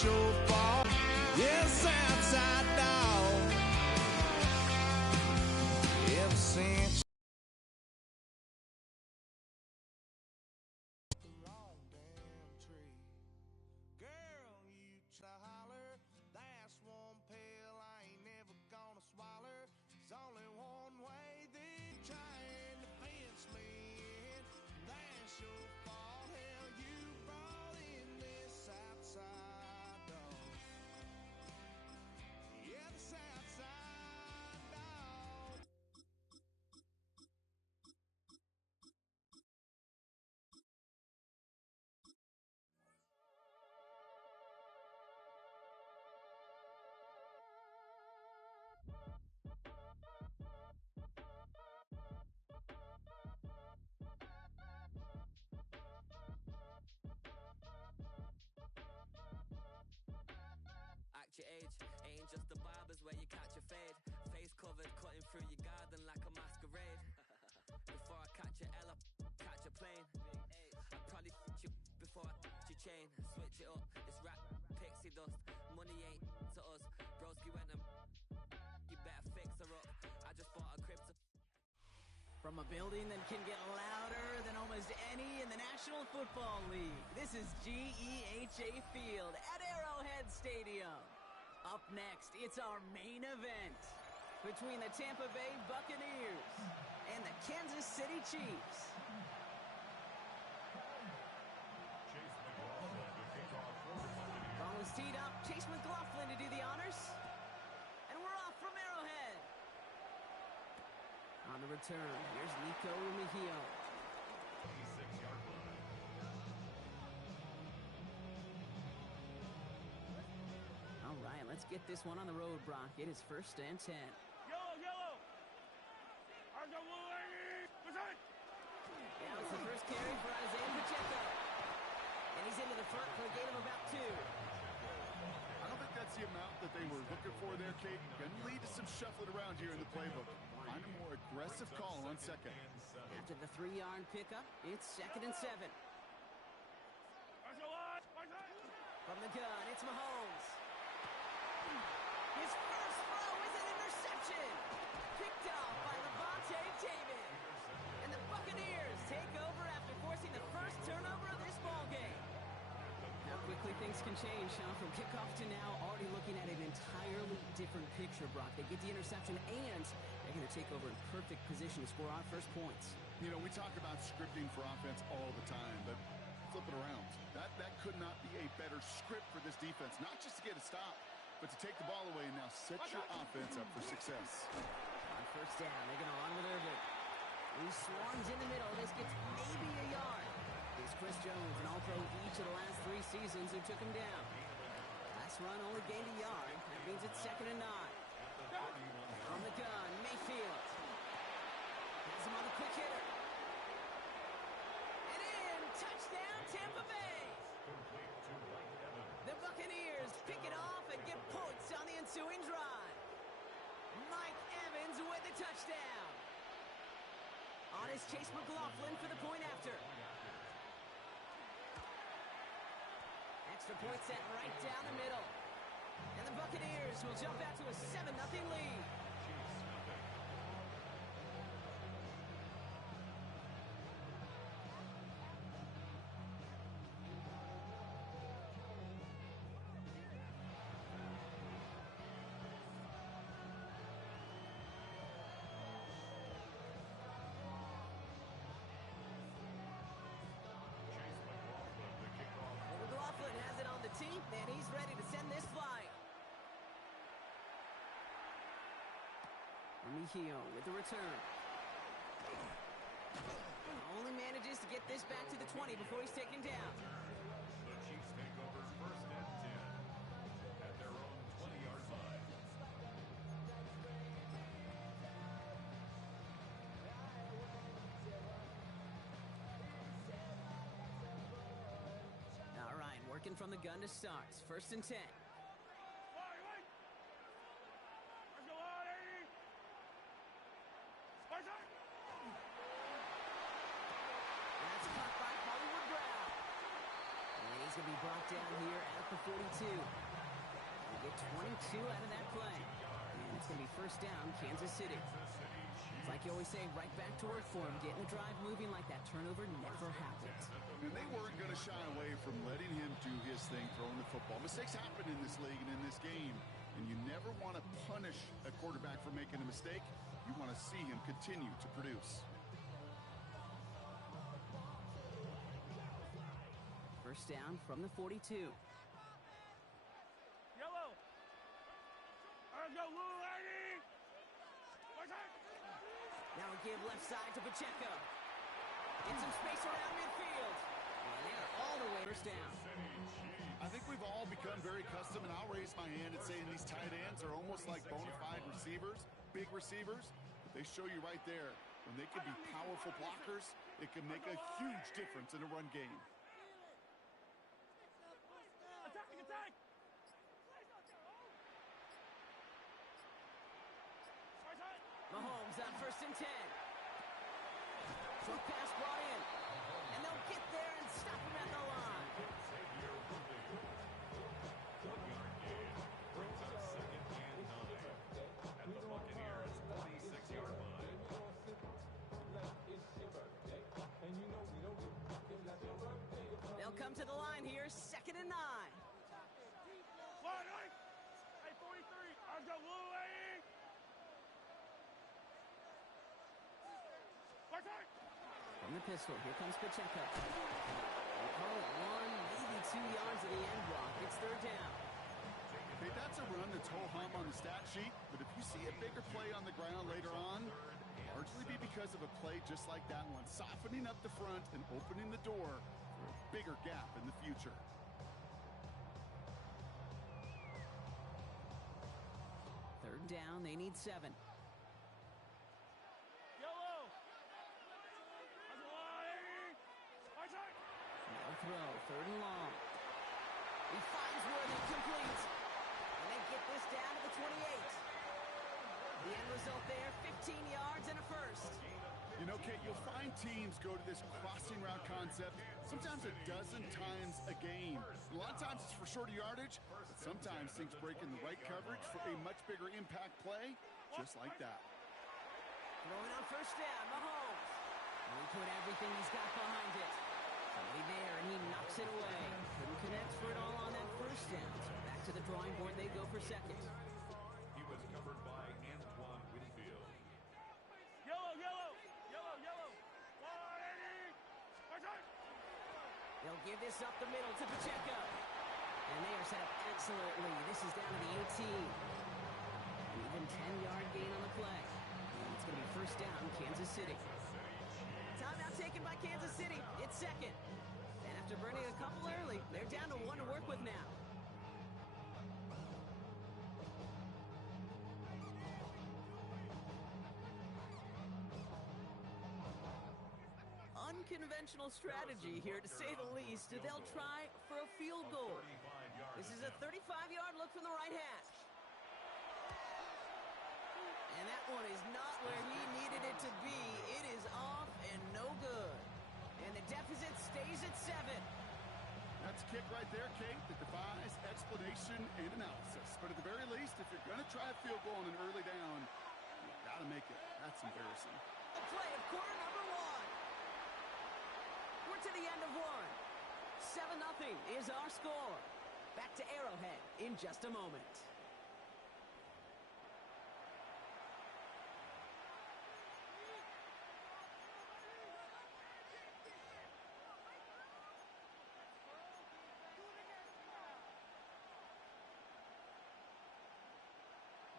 That's your fault. Yes, outside dog. Ever since the wrong damn tree, girl, you try to holler. That's one pill I ain't never gonna swallow. There's only one way they trying to fence me in. That's your fault. Hell, you brought in this outside dog. Yeah, this outside dog. Act your age, ain't just the barbers where you catch a fade. Face covered, cutting through your garden like a masquerade. Before I catch a L up, catch a plane. I'd probably f*** you before I f*** your chain. Switch it up, it's rap, pixie dust. Money ain't to us. Broski went and you better fix her up. I just bought a crib to From a building that can get louder than almost any in the National Football League, this is GEHA Field at Arrowhead Stadium. Up next, it's our main event between the Tampa Bay Buccaneers and the Kansas City Chiefs. Ball is teed up. Chase McLaughlin to do the honors. And we're off from Arrowhead. On the return, here's Nico Mejio. All right, let's get this one on the road, Brock. It is 1st and 10. Yellow! Yeah, it's the first carry for Isaiah Pacheco. And he's into the front for a gain of about 2. I don't think that's the amount that they were looking for there, Kate. Going to lead to some shuffling around here in the playbook. Find a more aggressive call on second. After the 3-yard pickup, it's 2nd and 7. From the gun, it's Mahomes. His first throw is an interception. Picked off by Levante David. And the Buccaneers take over after forcing the first turnover of this ballgame. How quickly things can change, Sean. From kickoff to now, already looking at an entirely different picture, Brock. They get the interception, and they're going to take over in perfect position to score our first points. You know, we talk about scripting for offense all the time, but flip it around. That could not be a better script for this defense, not just to get a stop, but to take the ball away and now set your offense up for success. On 1st down, they're going to run with Irvin. He swarms in the middle. This gets maybe a yard. It's Chris Jones, an all-pro each of the last 3 seasons, who took him down. Last run only gained a yard. That means it's 2nd and 9. From the gun, Mayfield. Has him on the quick hitter. And in, touchdown, Tampa Bay. The Buccaneers pick it off and get points on the ensuing drive. Mike Evans with the touchdown. On is Chase McLaughlin for the point after. Extra point set right down the middle. And the Buccaneers will jump out to a 7-0 lead. McLaughlin has it on the tee, and he's ready to send this flying. Mejio with the return. Only manages to get this back to the 20 before he's taken down. The Chiefs take over 1st and 10 at their own 20-yard line. All right, working from the gun to start. 1st and 10. That's caught by Hollywood Brown. And he's going to be brought down here at the 42. They get 22 out of that play. And it's going to be first down, Kansas City. It's like you always say, right back to work for him. Getting the drive moving like that turnover never happened. And they weren't going to shy away from letting him do his thing, throwing the football. Mistakes happen in this league and in this game. And you never want to punish a quarterback for making a mistake. You want to see him continue to produce. First down from the 42. Yellow. Let's go, little lady. Now a give left side to Pacheco. Get some space around midfield. And they're all the way first down. I think we've all become very accustomed, and I'll raise my hand and say these tight ends are almost like bona fide receivers, big receivers. But they show you right there, when they can be powerful blockers, it can make a huge difference in a run game. Attack! Mahomes on first and 10. Short pass brought in. And they'll get there and stop him at the line. Brings up second and 9 at the Buccaneers' 46-yard line. They'll come to the line here, second and 9. Hey, 43. Let's go, little lady. From the pistol, here comes Pacheco. They call it 1, maybe 2 yards of the end block. It's third down. Okay, that's a run that's ho-hum on the stat sheet, but if you see a bigger play on the ground later on, largely be because of a play just like that one, softening up the front and opening the door for a bigger gap in the future. Third down, they need 7. Yellow. No throw, third and long. He finds Worthy, complete. And they get this down to the 28. The end result there, 15 yards and a first. You know, Kate, you'll find teams go to this crossing route concept sometimes a dozen times a game. A lot of times it's for shorter yardage, but sometimes things break in the right coverage for a much bigger impact play, just like that. Throwing on first down, Mahomes. And he put everything he's got behind it. Somebody there, and he knocks it away. Couldn't connect for it all on that first down. So back to the drawing board, they go for second. He was covered by Antoine Whitfield. Yellow. 180. They'll give this up the middle to Pacheco. And they are set up excellently. This is down to the 18. An even 10-yard gain on the play. And it's going to be first down, Kansas City. Timeout taken by Kansas City. It's second. And after burning a couple early, they're down to 1 to work with now. Unconventional strategy here, to say the least. They'll try for a field goal. This is a 35-yard look from the right hash. And that one is not where he needed it to be. It is off and no good. And the deficit stays at 7. That's a kick right there, Kate, that defies explanation and analysis. But at the very least, if you're going to try a field goal on an early down, you've got to make it. That's embarrassing. The play of quarter number 1. We're to the end of 1. 7-0 is our score. Back to Arrowhead in just a moment.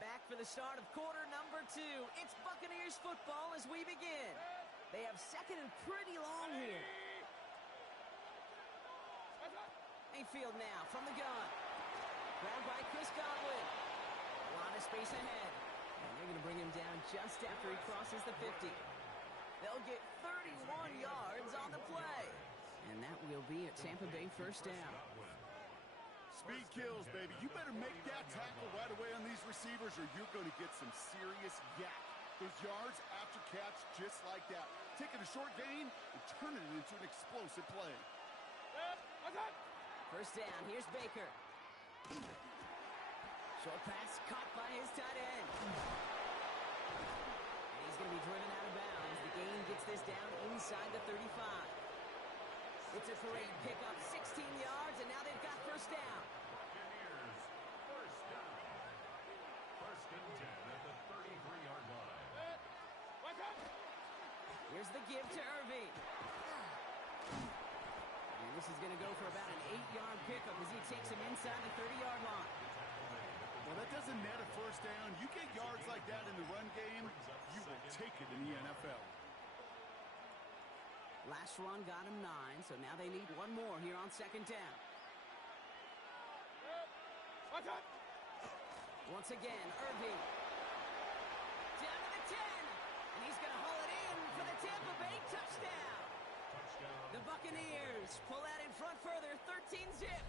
Back for the start of quarter number 2. It's Buccaneers football as we begin. They have second and pretty long here. Mayfield now from the gun. Grabbed by Chris Godwin. A lot of space ahead. And they're going to bring him down just after he crosses the 50. They'll get 31 yards on the play. And that will be a Tampa Bay first down. Speed kills, baby. You better make that tackle right away on these receivers or you're going to get some serious yak. Those yards after catch just like that. Taking a short gain and turning it into an explosive play. First down, here's Baker. Short pass caught by his tight end. And he's going to be driven out of bounds. The gain gets this down inside the 35. It's a parade pickup, 16 yards, and now they've got first down. Buccaneers, first down. First and 10 at the 33-yard line. Here's the give to Irving. And this is going to go for about an 8-yard pickup as he takes him inside the 30-yard line. Well, that doesn't net a first down. You get yards like that in the run game, you will take it in the NFL. Last run got him 9, so now they need one more here on second down. Once again, Irving. Down to the 10, and he's going to haul it in for the Tampa Bay touchdown. The Buccaneers pull out in front further, 13-zip.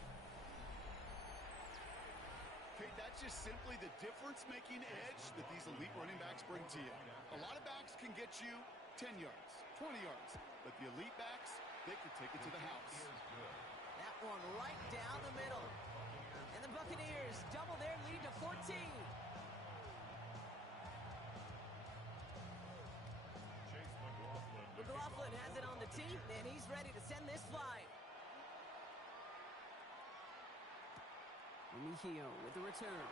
Okay, that's just simply the difference-making edge that these elite running backs bring to you. A lot of backs can get you 10 yards, 20 yards, but the elite backs, they can take it to the house. That one right down the middle. And the Buccaneers double their lead to 14. McLaughlin has it on the team, and he's ready to send this flight. Mejio with the return.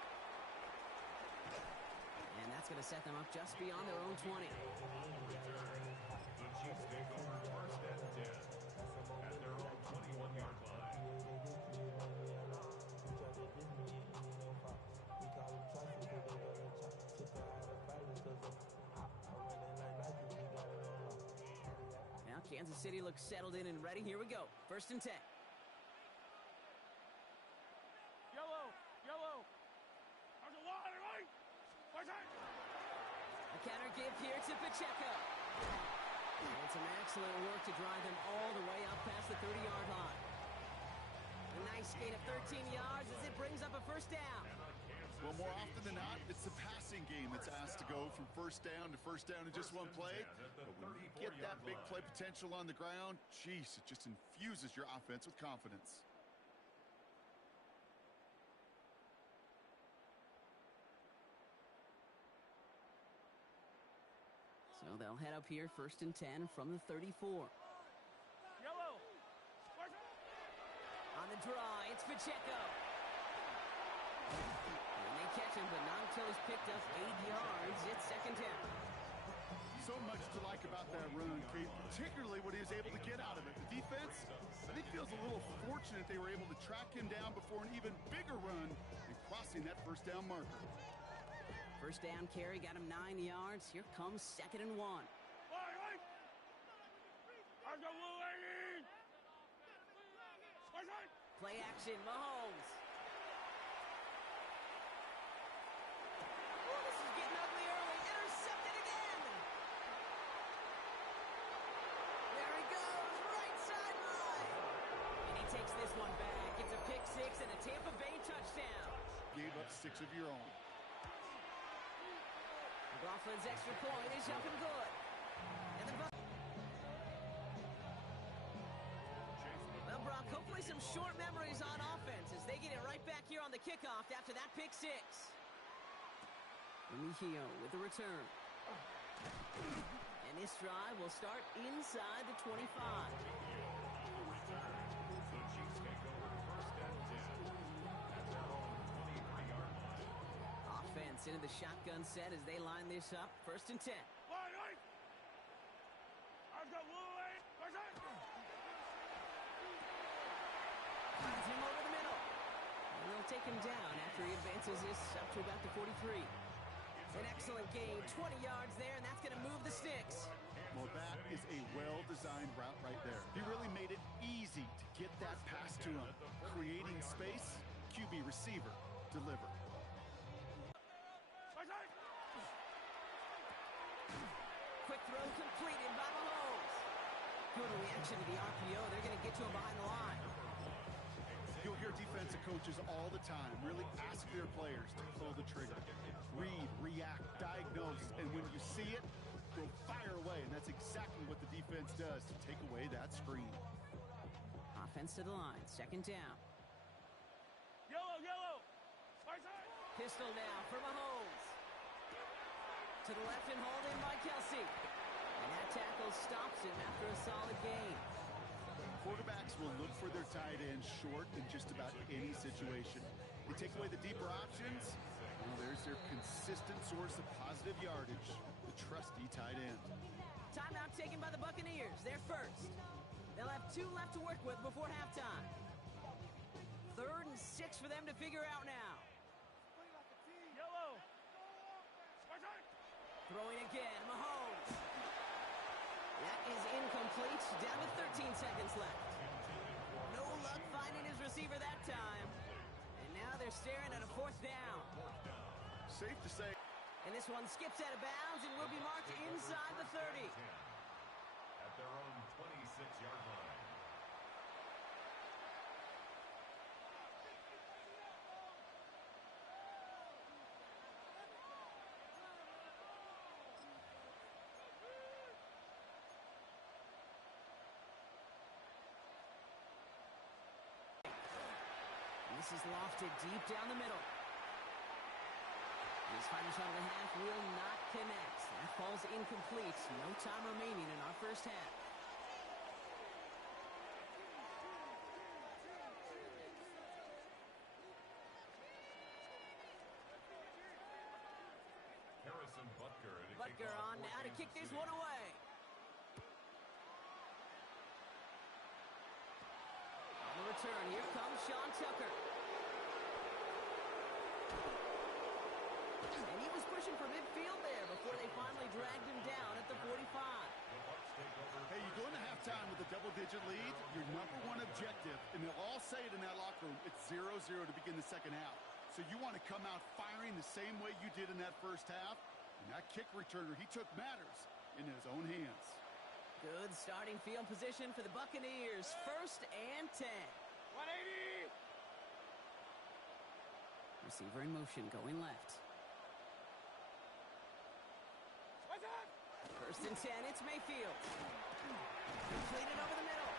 And that's going to set them up just beyond their own 20. The Chiefs take over first and 10 at their own 21-yard line. Now Kansas City looks settled in and ready. Here we go. First and 10. Yellow. There's a lot of light. A counter give here to Pacheco. And some excellent work to drive them all the way up past the 30-yard line. A nice gain of 13 yards as it brings up a first down. Well, more often than not, it's the passing game that's asked to go from first down in just one play. But when you get that big play potential on the ground, geez, it just infuses your offense with confidence. So they'll head up here first and 10 from the 34. Yellow. On the draw, it's Pacheco. And they catch him, but not until he's picked up 8 yards. It's second down. So much to like about that run, Kate, particularly what he was able to get out of it. The defense, I think, feels a little fortunate they were able to track him down before an even bigger run and crossing that first down marker. First down carry got him 9 yards. Here comes second and 1. I've got Lil Aggie. Play action, Mahomes. Oh, this is getting ugly early. Intercepted again. There he goes, right sideline. And he takes this one back. It's a pick six and a Tampa Bay touchdown. Gave up 6 of your own. McLaughlin's extra point is up and good. And the Well, Brock, hopefully some short memories on offense as they get it right back here on the kickoff after that pick six. Mejio with the return. And this drive will start inside the 25. The Chiefs take over first and 10 at their own 23-yard line. Offense into the shotgun set as they line this up. First and 10. I've got Lil Aggie. Finds him over the middle. And they'll take him down after he advances this up to about the 43. An excellent gain, 20 yards there, and that's going to move the sticks. Well, that is a well-designed route right there. He really made it easy to get that pass to him. Creating space, QB receiver, deliver. Quick throw completed by Mahomes. Good reaction to the RPO. They're going to get to him behind the line. You'll hear defensive coaches all the time really ask their players to pull the trigger. Read, react, diagnose, and when you see it, go fire away. And that's exactly what the defense does to take away that screen. Offense to the line, second down. Yellow. Pistol now for Mahomes. To the left and hauled in by Kelsey. And that tackle stops him after a solid gain. Quarterbacks will look for their tight end short in just about any situation. They take away the deeper options. Well, there's their consistent source of positive yardage, the trusty tight end. Timeout taken by the Buccaneers. They're first. They'll have 2 left to work with before halftime. 3rd and 6 for them to figure out now. Yellow. Throwing again, Mahomes. That is incomplete. Down to 13 seconds left. No luck finding his receiver that time. And now they're staring at a 4th down. Safe to say. And this one skips out of bounds and will be marked inside the 30. At their own 26-yard line. This is lofted deep down the middle. This final shot of the half will not connect. That falls incomplete. No time remaining in our first half. Harrison Butker. Butker on now to kick this one away. On the return, here comes Sean Tucker. And he was pushing for midfield there before they finally dragged him down at the 45. Hey, you go into halftime with a double-digit lead, your number one objective, and they'll all say it in that locker room, it's 0-0 to begin the second half. So you want to come out firing the same way you did in that first half, and that kick returner he took matters in his own hands. Good starting field position for the Buccaneers. 1st and 10. 180. Receiver in motion, going left. 1st and 10, it's Mayfield. Completed over the middle.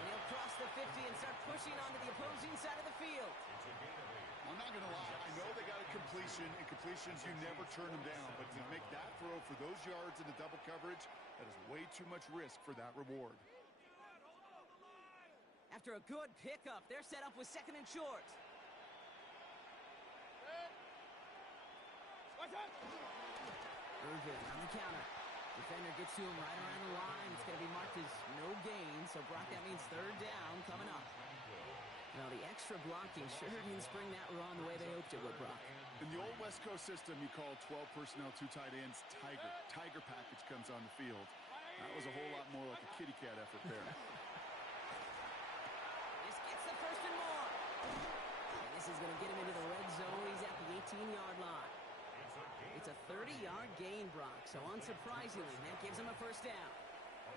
And he'll cross the 50 and start pushing onto the opposing side of the field. I'm not going to lie, I know they got a completion, and completions, you never turn them down. But to make that throw for those yards in the double coverage, that is way too much risk for that reward. After a good pickup, they're set up with 2nd and short. Irvin on the counter. Defender gets to him right around the line. It's going to be marked as no gain, so Brock, that means 3rd down coming up. Now, the extra blocking sure didn't spring that run the way they hoped it would, Brock. In the old West Coast system, you call 12 personnel, 2 tight ends, Tiger. Tiger package comes on the field. That was a whole lot more like a kitty cat effort there. This gets the 1st and more. And this is going to get him into the red zone. He's at the 18-yard line. It's a 30-yard gain, Brock, so unsurprisingly, that gives him a 1st down.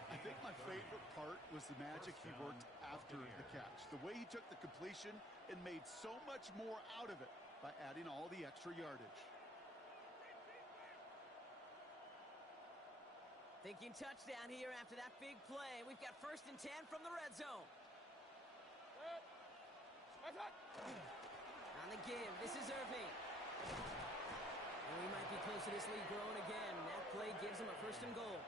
I think my favorite part was the magic he worked after the catch. The way he took the completion and made so much more out of it by adding all the extra yardage. Thinking touchdown here after that big play. We've got 1st and 10 from the red zone. On the give, this is Irving. And we might be close to this lead growing again. That play gives him a 1st and goal.